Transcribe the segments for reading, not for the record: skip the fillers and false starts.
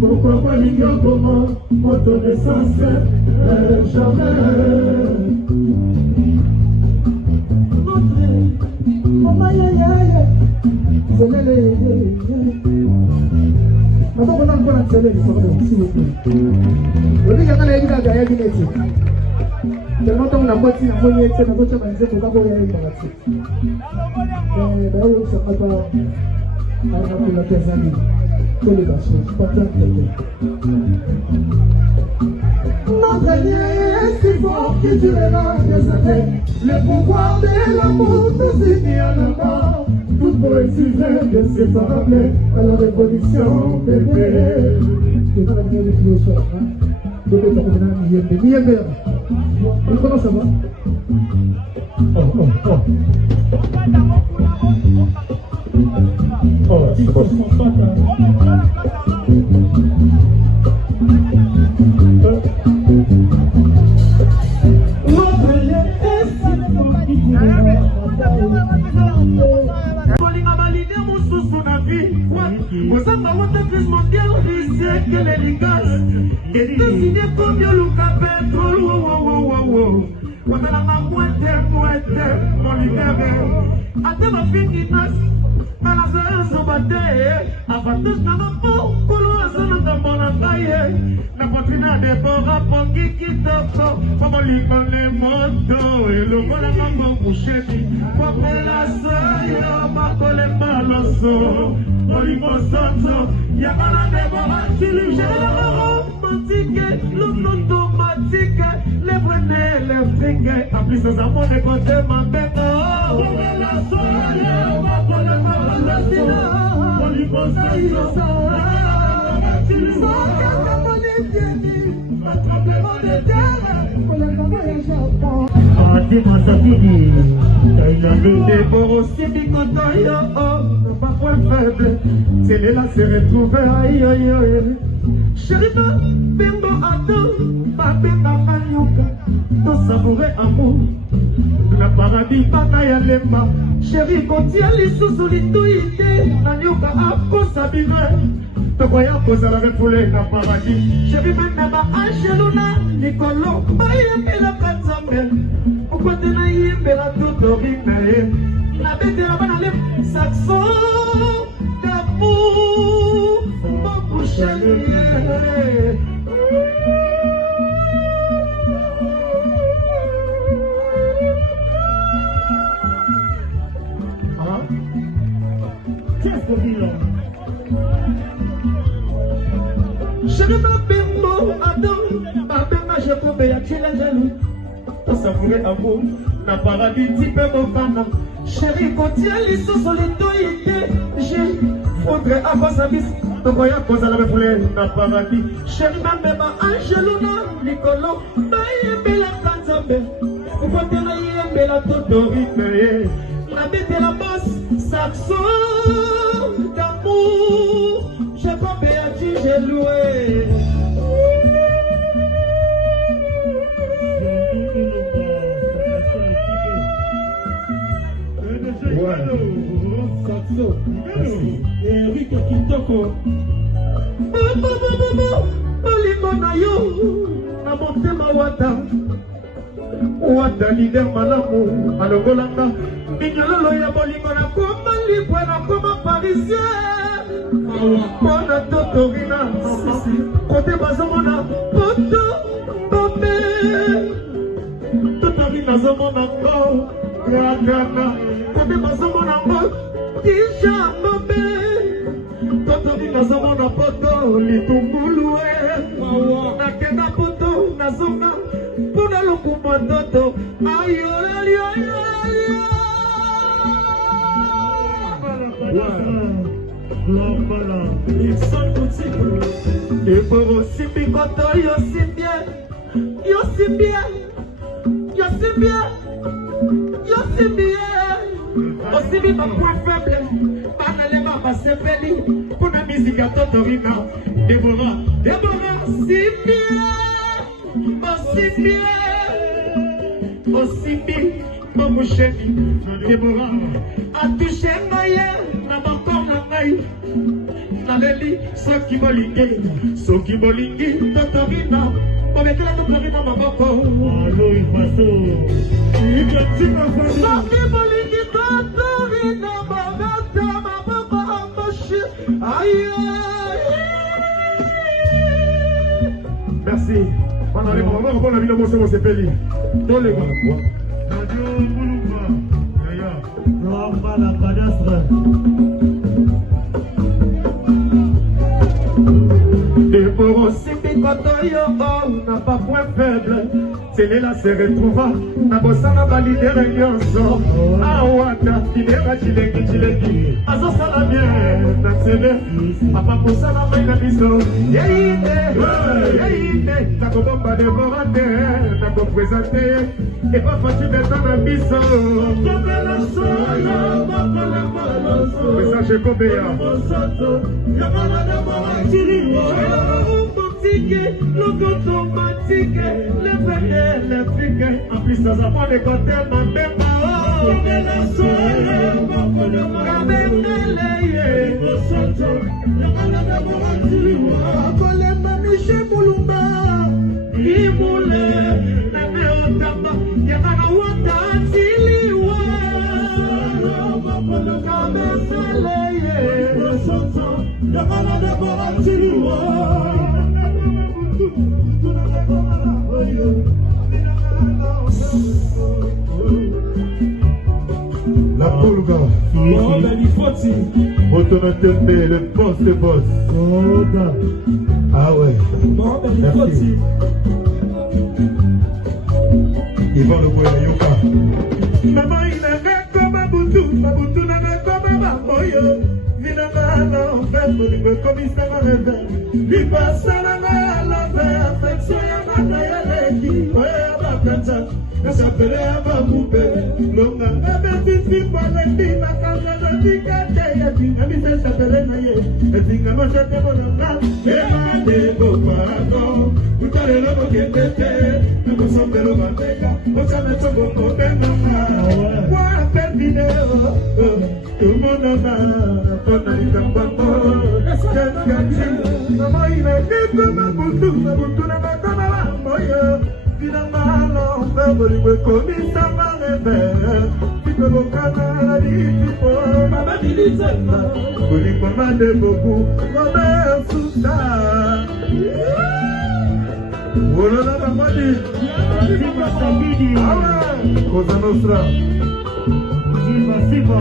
Pourquoi pas l'ignore comment ton essence jamais. Maman ya Attends, on a encore la télé, s'il vous plaît. Le dit qu'il y a un élève qui a gagné. Tellement on a moitié, on a moitié, on a moitié, on a moitié, on a moitié. Mais d'ailleurs, ça va pas. On a pour la 15 années. Que les garçons, pas tant de notre lien est si fort qui durera des années. Le pouvoir de l'amour nous unit en amour. Toute poésie vient de séparer à la révolution bébé. C'est pas la manière de jouer ça. Bébé, t'as combien de milliers de comment ça va? Oh, c'est bon. Celle-là s'est retrouvée, aïe aïe aïe. Chérima, Bembo Ado, Babeka Kanyoka, to savourer amour. La paradis, Pataya Lemba, chéri, Kotia, l'issous, l'ituité, Nanyoka, Apo Sabine. Te voyant poser la refoulée, la paradis. Chéri, Bemba, Angeluna, Nicolo, Baye, et la Katzamel. Pourquoi tu n'as pas la Totorine? La bête de la banane, Saxon. Qu'est-ce que dit là? Je ne m'appelle pas Adam, je peux payer la jaloux. Pour savourer amour, la paradis type Mokana. Chérie, quand il y a les sous-solitudes, je faudrait avoir sa vie. Donc, il y a cause à la foulée, la paradis. Chérie, ma mère, Angeluna, Nicolo, Baye, Bella Kanzambe. Pourquoi tu n'as pas la Totorine? La bête et la basse, Saxon d'amour. J'ai pas payé, j'ai loué. Saxon, Eric Kitoko. Olingo na yo, na motema wata. Wata leader malamu, alongolanga. Minyololo ya bolingo na koma libwe na koma parisien. Pona Totorina, kote bazomona poto bombe. Totorina zomona ngo, yakana. Kote bazomona ngo, tisha bombe. Totorina zomona poto, litungulue. Nakenda poto, nazonga. Pona lukumba toto, ayo ayo ayo ayo. Et pour aussi picoto, yo si bien, yo si bien, yo si bien, yo si bien. Aussi bien ma point faible, pas d'aller ma passer feli, pour la musique à Totorina. Déborah, Déborah, si bien, aussi bien, aussi bien, mon chéri, Déborah, a touché ma yeux. naleli soki bolingi totorina komekela totorina maboko soki bolingi totorina babeta maboko amboshi aye. Merci. On a les moments où on a vu le mot sur ces pays. Dans les gars. La cadastre. Deboro Sipi Kotoyo, n'a pas point faible. C'est là se retrouva. N'a pas ça n'a pas l'idée de Nyonso. Awata, Tidera Chileki. Azo sala bien, n'a sebe. Papa pour ça n'a pas une abisso. Yeine, n'a pas bomba de borate, n'a pas présenté. Et pas facile d'être un abisso. Message Kobea. Automatique, le vénère, le fric. En plus, ça n'a pas de côté, ma mère. La Boulga, Automatique, le boss de boss. Ah ouais. Merci. Yvan le Yoka. Maman, il avait comme un boutou n'avait comme un baboyo. Vinamana, en fait, comme il s'est rêvé. Il passe à la affection, il y a qui je s'appelais à ma poupée. L'homme a petit fille pour la vie, ma carte de vie, et puis ma vie s'appelait Naye. Et puis ma manche de mon âme, et ma décoration. Tout à l'heure, qui était, nous nous sommes de l'Omateka, on s'en met sur mon côté, moi, appelle vidéo, tout le monde en a, ton ami d'un bambou. Maman, il a dit comme un boutou n'a pas comme un moyen. Finalement, on fait voler comme ça m'a réveillé. Tu peux me caler la vie, tu peux m'abandonner. Voler comme un de beaucoup, Robert Sousa. Voilà la mamadi. Ah ouais, Cosa Nostra. Siva.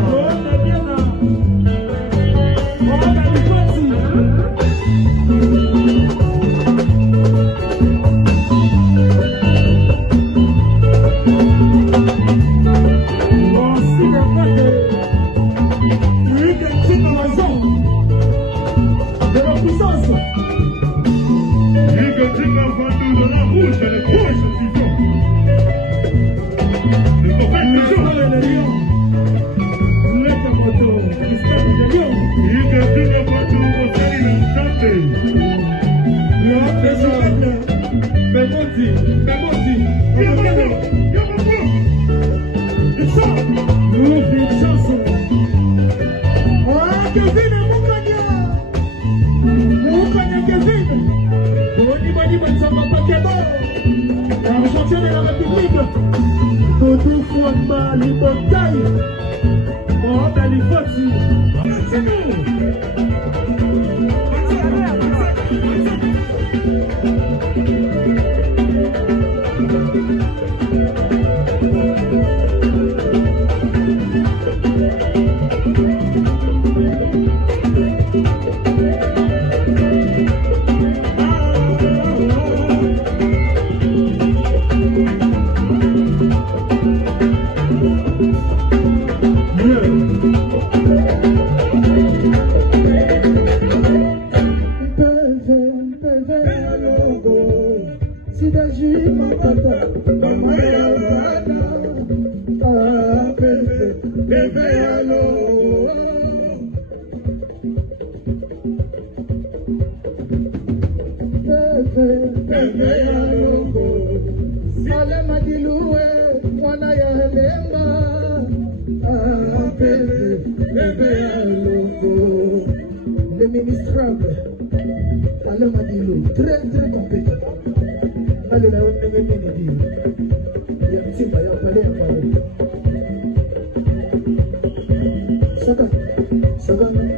Le ministre honorable. Alors m'a dit très très compétent. Allez là, on est venu dire. Il y a un petit bailleur, parlez en parole. Sagana.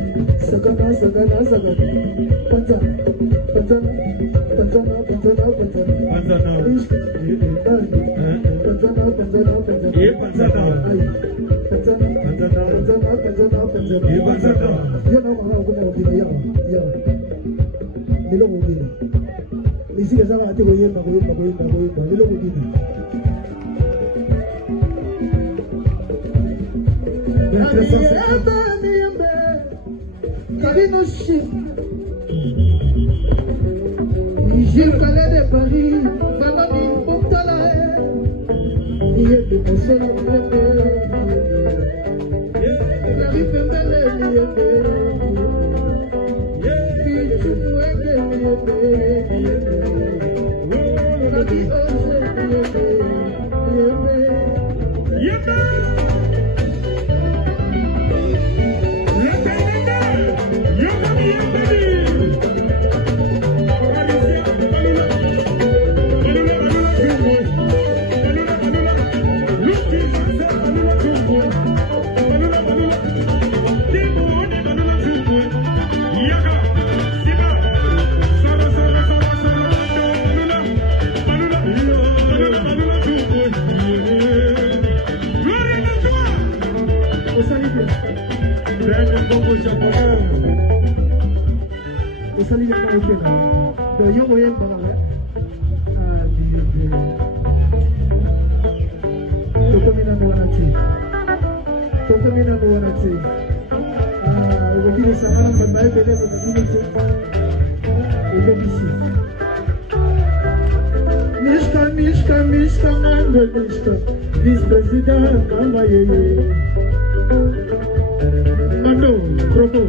J'ai calé de Paris, Famani, Montala, il y a des personnes la vie fait belle, vice-président Kamaye Mano, Proto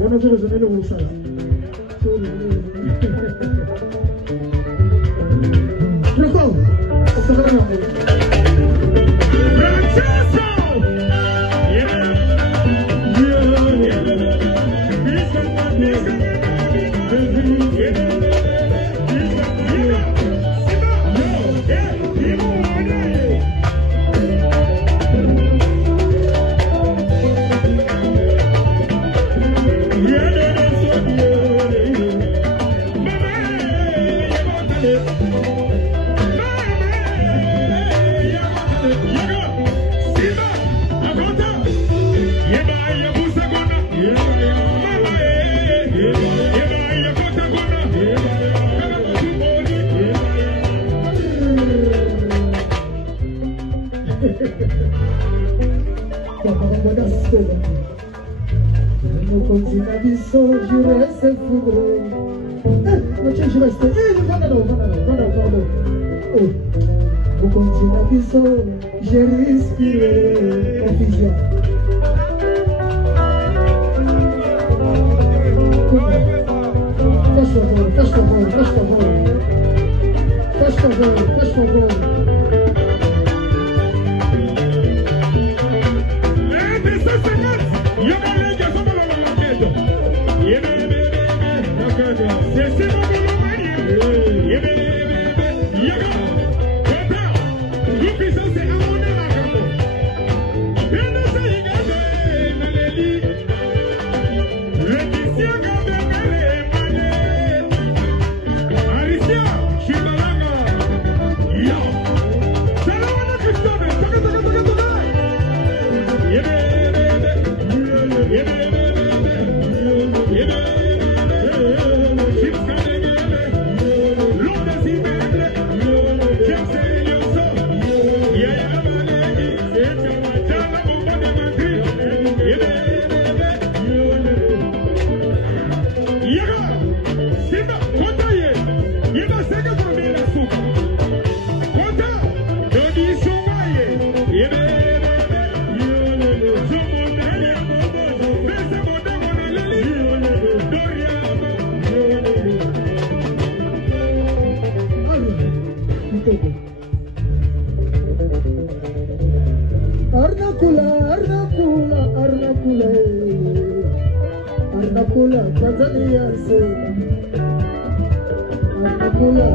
on a besoin de nous ça. Proto, ça va non? J'ai respiré confusion. Fais ton vol. Amakula, Tanzania, Amakula,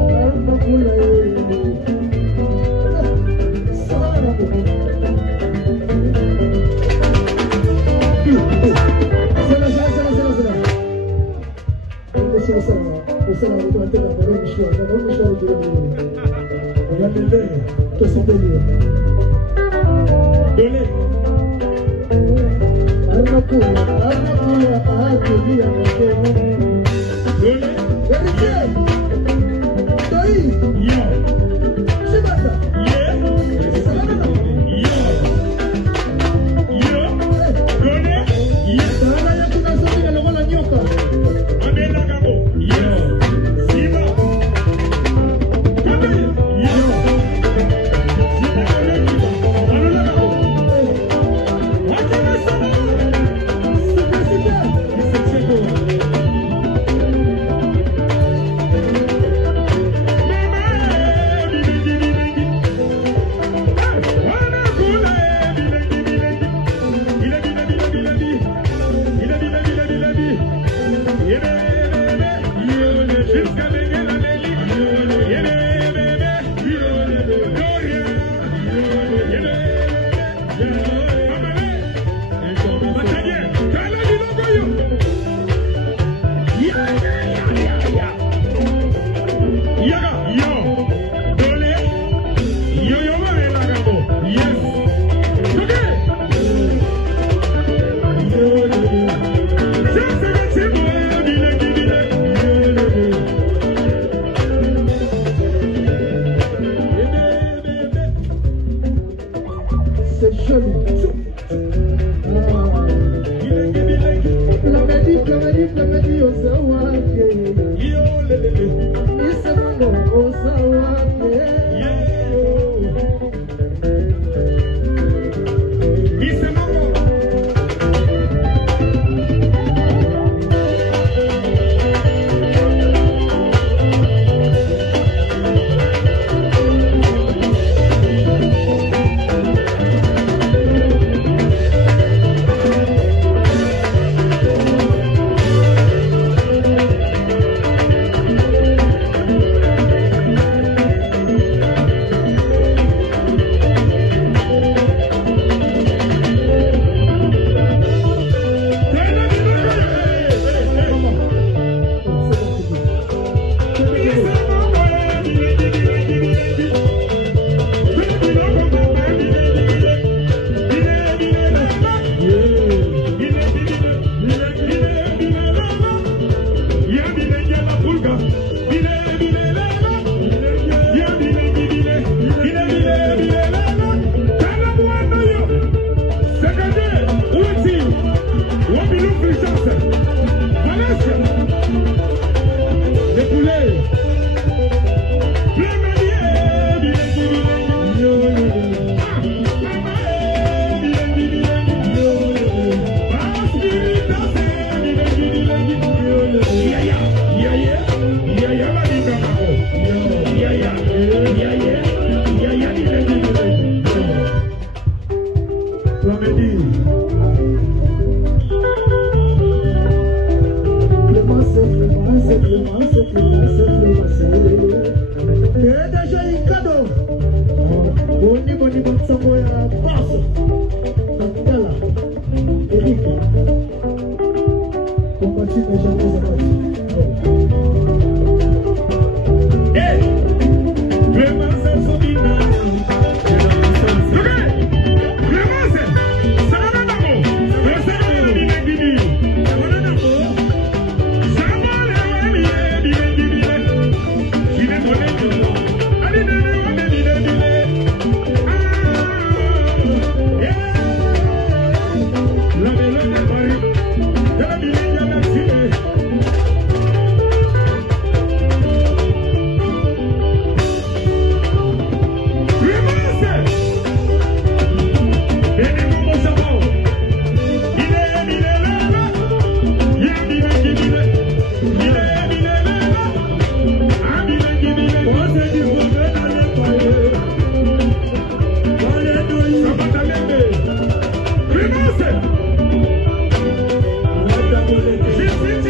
This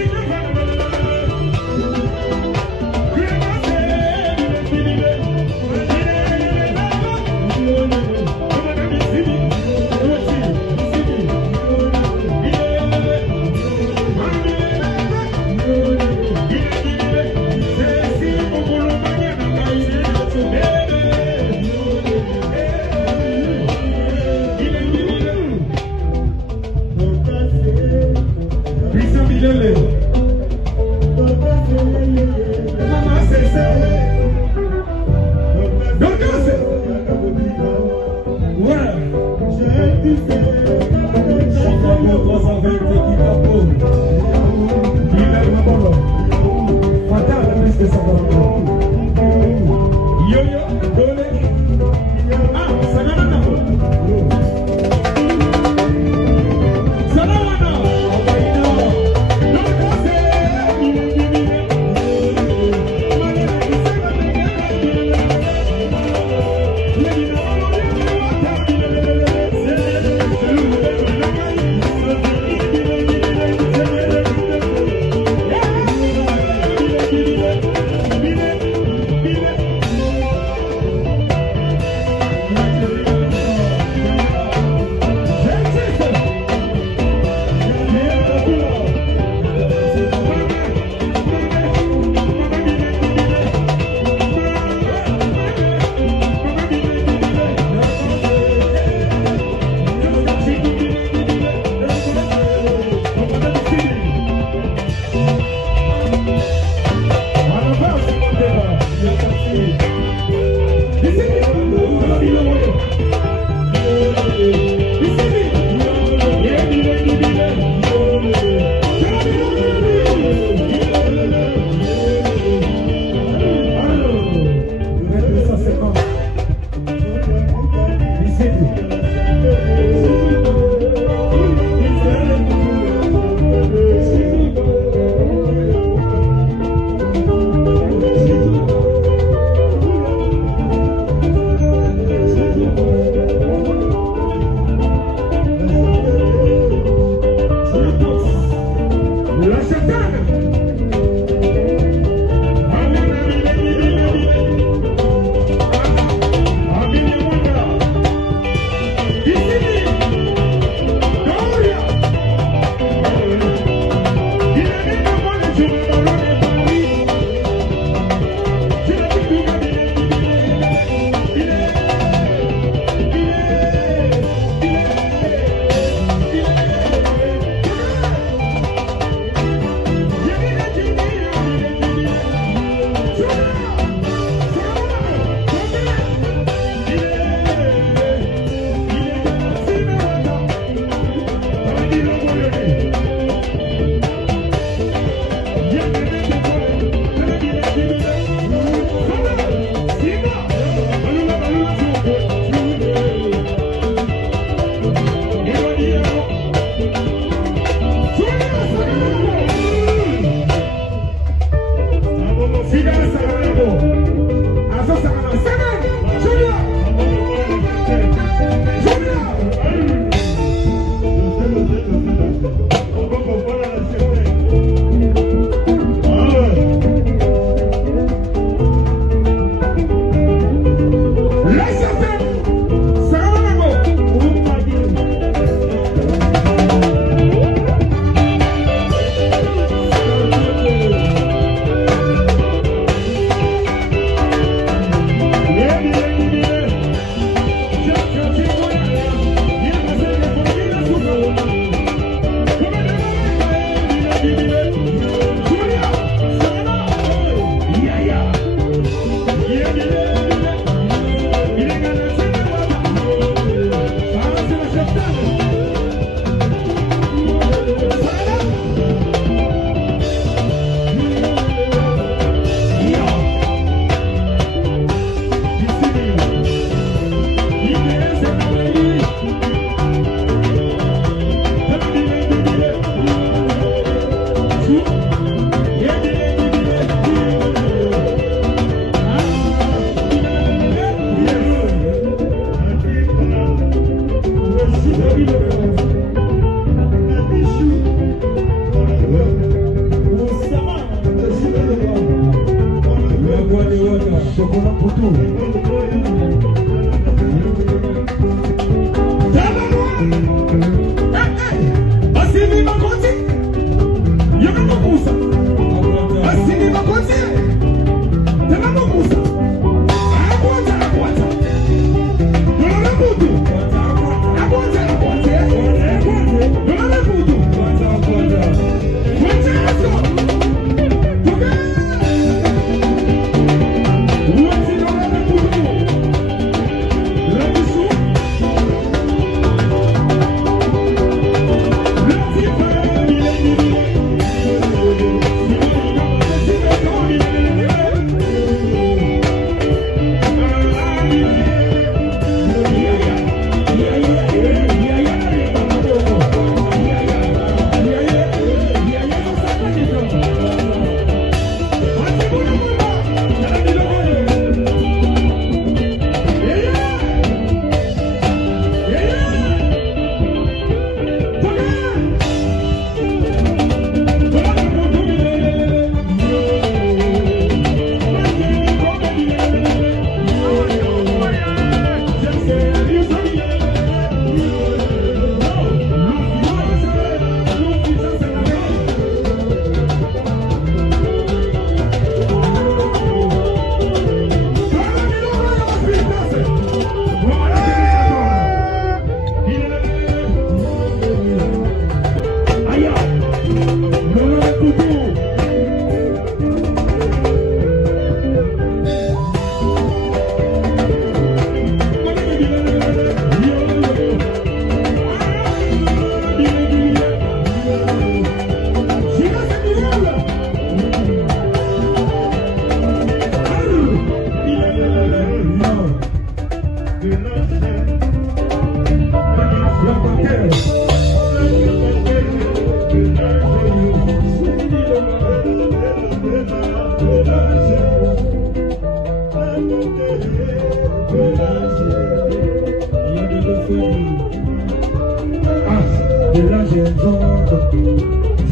De là j'ai un